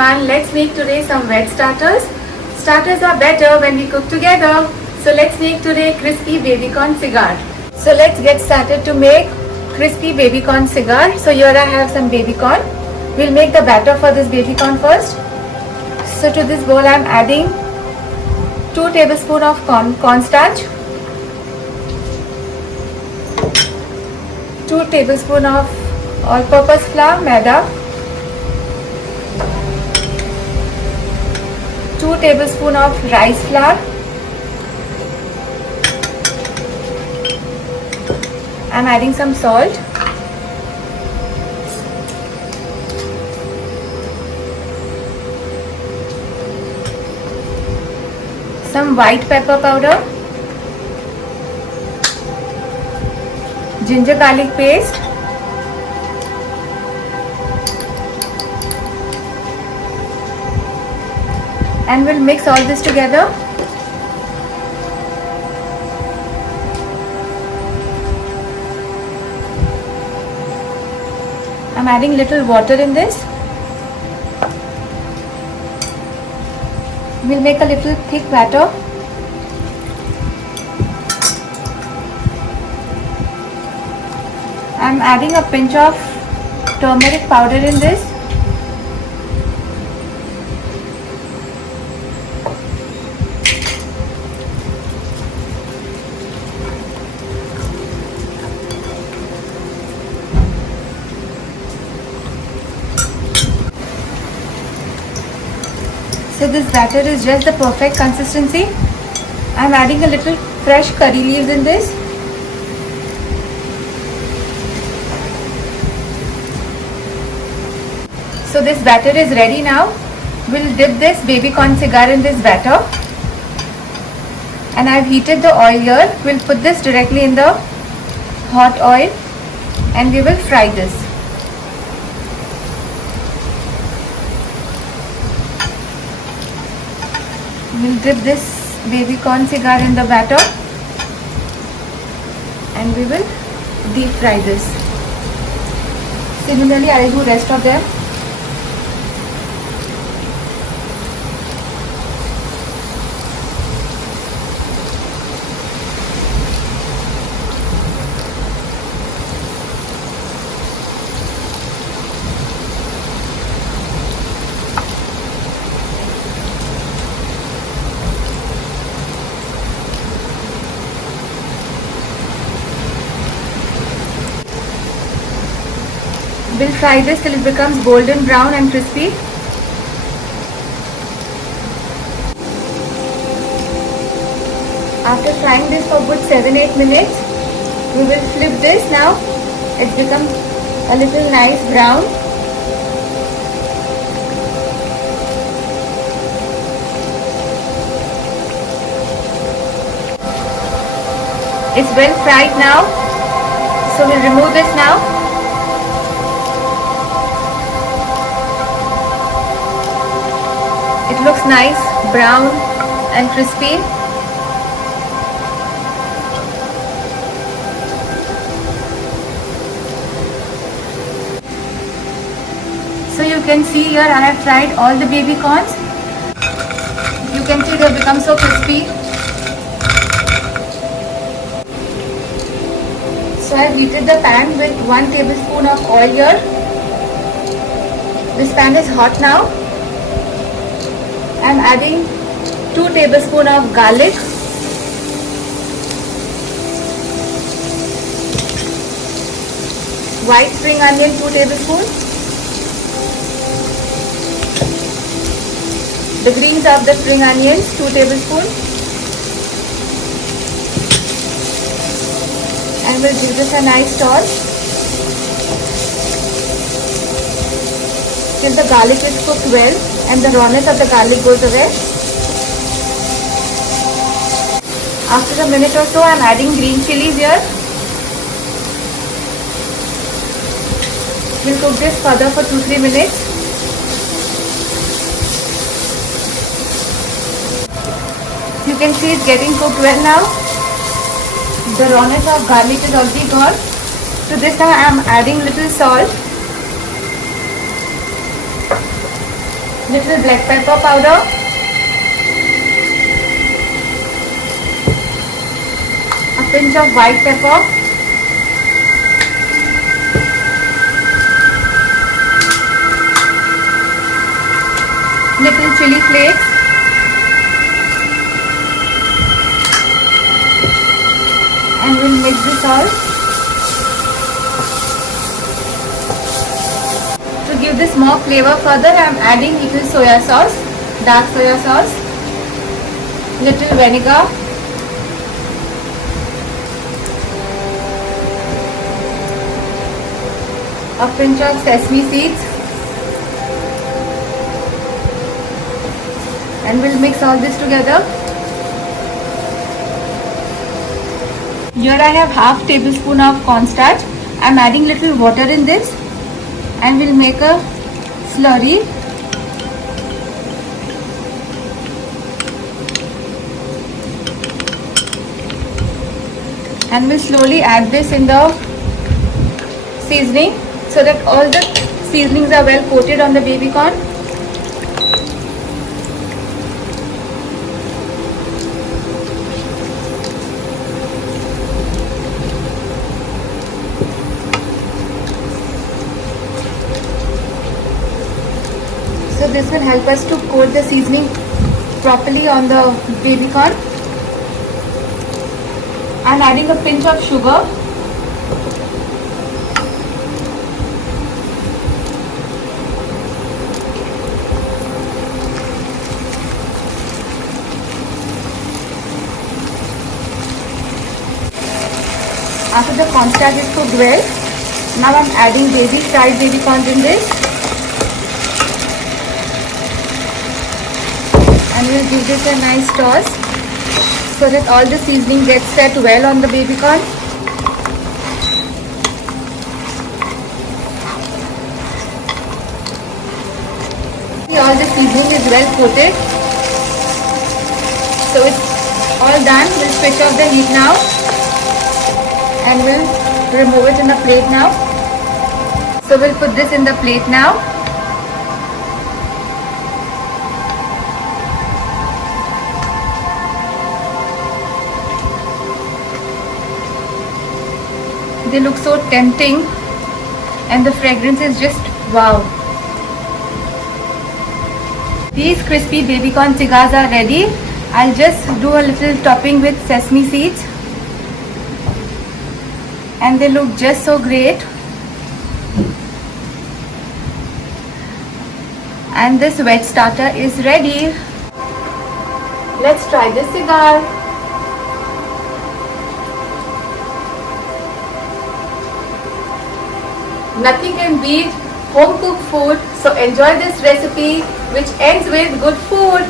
everyone, let's make today some veg starters. Starters are better when we cook together. So let's make today crispy baby corn cigar. So let's get started to make crispy baby corn cigar. So here I have some baby corn. We'll make the batter for this baby corn first. So to this bowl I am adding 2 tablespoons of cornstarch, 2 tablespoons of all-purpose flour maida, 2 tablespoons of rice flour, I'm adding some salt, some white pepper powder, ginger garlic paste, and we'll mix all this together. I'm adding little water in this. We'll make a little thick batter. I'm adding a pinch of turmeric powder in this. So this batter is just the perfect consistency. I'm adding a little fresh curry leaves in this. So this batter is ready now. We'll dip this baby corn cigar in this batter. And I've heated the oil here. We'll put this directly in the hot oil and we will fry this. We'll dip this baby corn cigar in the batter and we will deep fry this. Similarly, I will do rest of them. We'll fry this till it becomes golden brown and crispy. After frying this for good 7-8 minutes, we will flip this now. It's become a little nice brown. It's well fried now. So we'll remove this now. It looks nice, brown and crispy. So you can see here I have fried all the baby corns. You can see they have become so crispy. So I have heated the pan with 1 tablespoon of oil here. This pan is hot now. I am adding 2 tablespoons of garlic, white spring onion 2 tablespoons, the greens of the spring onions 2 tablespoons, and we'll give this a nice toss till the garlic is cooked well and the rawness of the garlic goes away. After a minute or so, I am adding green chilies here. We'll cook this further for 2-3 minutes. You can see it's getting cooked well now. The rawness of garlic is already gone. To this now I am adding little salt. little black pepper powder, a pinch of white pepper, little chili flakes, and we'll mix this all. To give this more flavor further, I am adding little soya sauce, dark soya sauce, little vinegar, a pinch of sesame seeds, and we'll mix all this together. Here I have half tablespoon of cornstarch. I'm adding little water in this and we'll make a slurry. And we'll slowly add this in the seasoning so that all the seasonings are well coated on the baby corn. So this will help us to coat the seasoning properly on the baby corn. I'm adding a pinch of sugar. After the cornstarch is cooked well, now I'm adding fried baby corns in this. And we'll give this a nice toss so that all the seasoning gets set well on the baby corn. All the seasoning is well coated. So it's all done. We'll switch off the heat now and we'll remove it in a plate now. So we'll put this in the plate now. They look so tempting and the fragrance is just wow. These crispy baby corn cigars are ready. I'll just do a little topping with sesame seeds. And they look just so great. And this wet starter is ready. Let's try this cigar. Nothing can beat home cooked food, so enjoy this recipe which ends with good food.